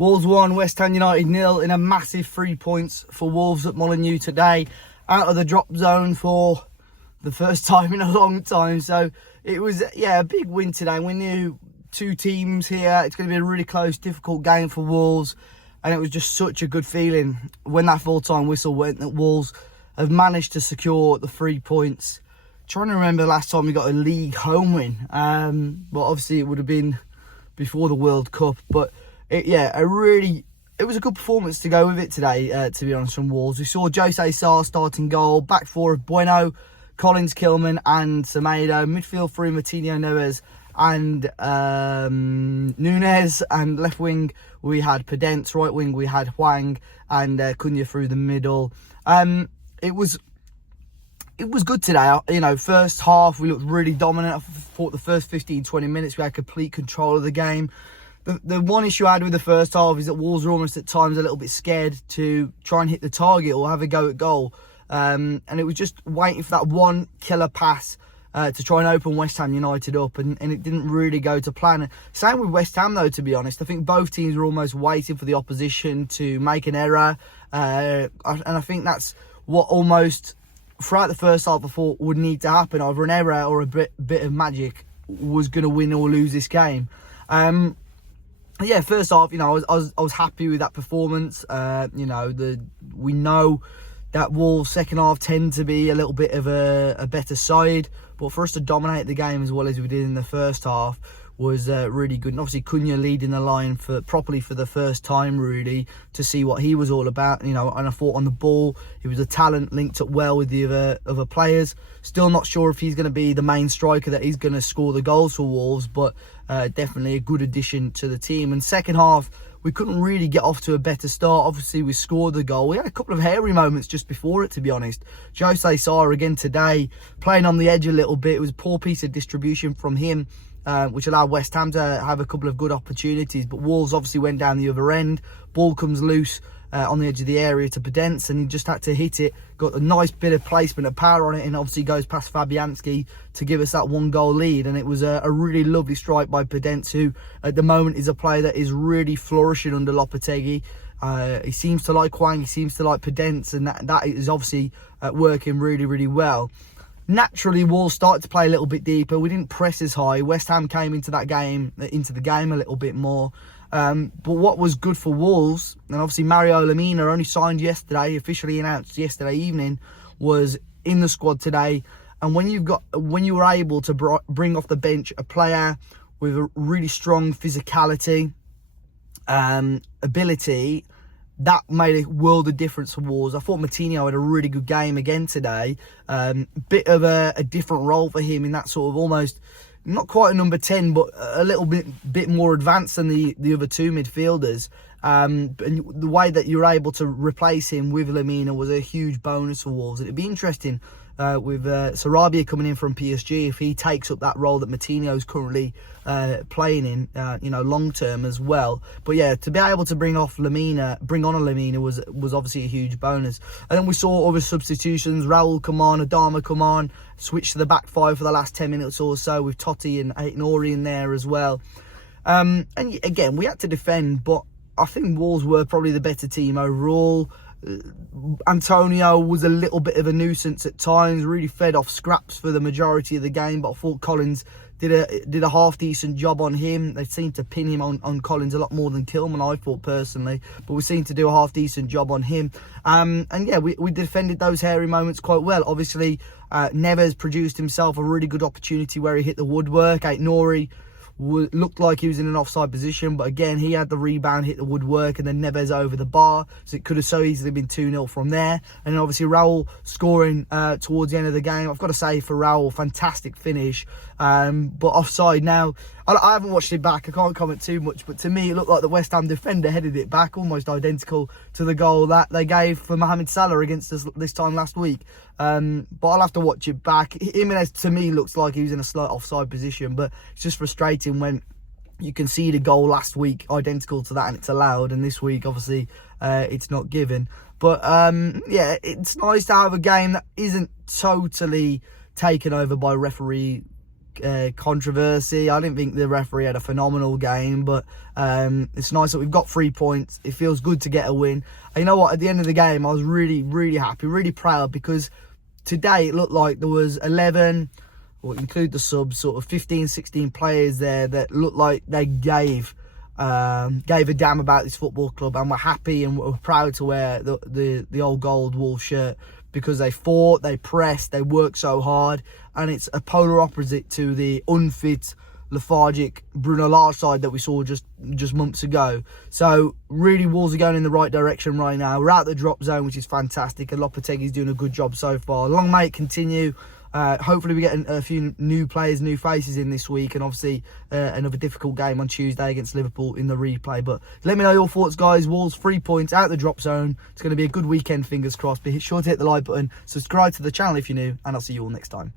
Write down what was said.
Wolves 1, West Ham United 0 in a massive 3 points for Wolves at Molineux today. Out of the drop zone for the first time in a long time. So it was, a big win today. We knew two teams here. It's going to be a really close, difficult game for Wolves. And it was just such a good feeling when that full-time whistle went that Wolves have managed to secure the 3 points. Trying to remember the last time we got a league home win. But obviously it would have been before the World Cup. But it was a good performance to go with it today, to be honest, from Wolves. We saw Jose Sarr starting goal, back four of Bueno, Collins, Kilman and Semedo, midfield three, Martinho, Neves and Nunes, and left wing we had Podence, right wing we had Hwang and Cunha through the middle. It was good today. First half we looked really dominant. I thought the first 15-20 minutes we had complete control of the game. The one issue I had with the first half is that Wolves were almost at times a little bit scared to try and hit the target or have a go at goal. And it was just waiting for that one killer pass to try and open West Ham United up, and it didn't really go to plan. Same with West Ham though, to be honest. I think both teams were almost waiting for the opposition to make an error. And I think that's what almost throughout the first half I thought would need to happen. Either an error or a bit of magic was going to win or lose this game. First half, I was happy with that performance. We know that Wolves second half tend to be a little bit of a better side, but for us to dominate the game as well as we did in the first half was really good. And obviously Cunha leading the line properly for the first time, really, to see what he was all about. And I thought on the ball he was a talent, linked up well with the other players. Still not sure if he's going to be the main striker that he's going to score the goals for Wolves, but definitely a good addition to the team. And second half we couldn't really get off to a better start. Obviously we scored the goal. We had a couple of hairy moments just before it, to be honest. Jose Sarr again today playing on the edge a little bit. It was a poor piece of distribution from him, which allowed West Ham to have a couple of good opportunities, but Wolves obviously went down the other end. Ball comes loose on the edge of the area to Podence, and he just had to hit it. Got a nice bit of placement of power on it, and obviously goes past Fabianski to give us that 1-goal lead. And it was a really lovely strike by Podence, who at the moment is a player that is really flourishing under Lopetegui. He seems to like Hwang, he seems to like Podence, and that is obviously working really, really well. Naturally, Wolves started to play a little bit deeper. We didn't press as high. West Ham came into the game a little bit more. But what was good for Wolves, and obviously Mario Lemina only signed yesterday, officially announced yesterday evening, was in the squad today. And when you were able to bring off the bench a player with a really strong physicality, ability, that made a world of difference for Wolves. I thought Martinho had a really good game again today. Bit of a different role for him in that sort of almost, not quite a number 10, but a little bit more advanced than the other two midfielders. And the way that you're able to replace him with Lemina was a huge bonus for Wolves. It'd be interesting with Sarabia coming in from PSG, if he takes up that role that Martinho is currently playing in, long term as well. But yeah, to be able to bring on a Lemina was obviously a huge bonus. And then we saw other substitutions. Raul come on, Adama come on, switch to the back five for the last 10 minutes or so with Totti and Aït-Nouri in there as well. And again, we had to defend, but I think Wolves were probably the better team overall. Antonio was a little bit of a nuisance at times, really fed off scraps for the majority of the game, but I thought Collins did a half decent job on him. They seemed to pin him on Collins a lot more than Kilman, I thought personally, but we seemed to do a half decent job on him. We defended those hairy moments quite well. Obviously Neves produced himself a really good opportunity where he hit the woodwork. Aït-Nouri looked like he was in an offside position, but again he had the rebound, hit the woodwork, and then Neves over the bar, so it could have so easily been 2-0 from there. And then obviously Raul scoring towards the end of the game. I've got to say, for Raul, fantastic finish, but offside. Now I haven't watched it back, I can't comment too much, but to me it looked like the West Ham defender headed it back almost identical to the goal that they gave for Mohamed Salah against us this time last week. But I'll have to watch it back. Jimenez to me looks like he was in a slight offside position, but it's just frustrating when you can see the goal last week identical to that and it's allowed, and this week obviously it's not given. But it's nice to have a game that isn't totally taken over by referee controversy. I didn't think the referee had a phenomenal game, but it's nice that we've got 3 points. It feels good to get a win. And you know what? At the end of the game, I was really, really happy, really proud, because today it looked like there was 11, or include the subs, sort of 15, 16 players there that looked like they gave a damn about this football club, and were happy and were proud to wear the old gold wolf shirt, because they fought, they pressed, they worked so hard. And it's a polar opposite to the unfit, lethargic Bruno Lage side that we saw just months ago. So really, Wolves are going in the right direction right now. We're out the drop zone, which is fantastic, and Lopetegui's doing a good job so far. Long may it continue. Hopefully we get a few new players, new faces in this week, and obviously another difficult game on Tuesday against Liverpool in the replay. But let me know your thoughts, guys. Wolves 3 points out the drop zone. It's going to be a good weekend, fingers crossed. Be sure to hit the like button, subscribe to the channel if you're new, and I'll see you all next time.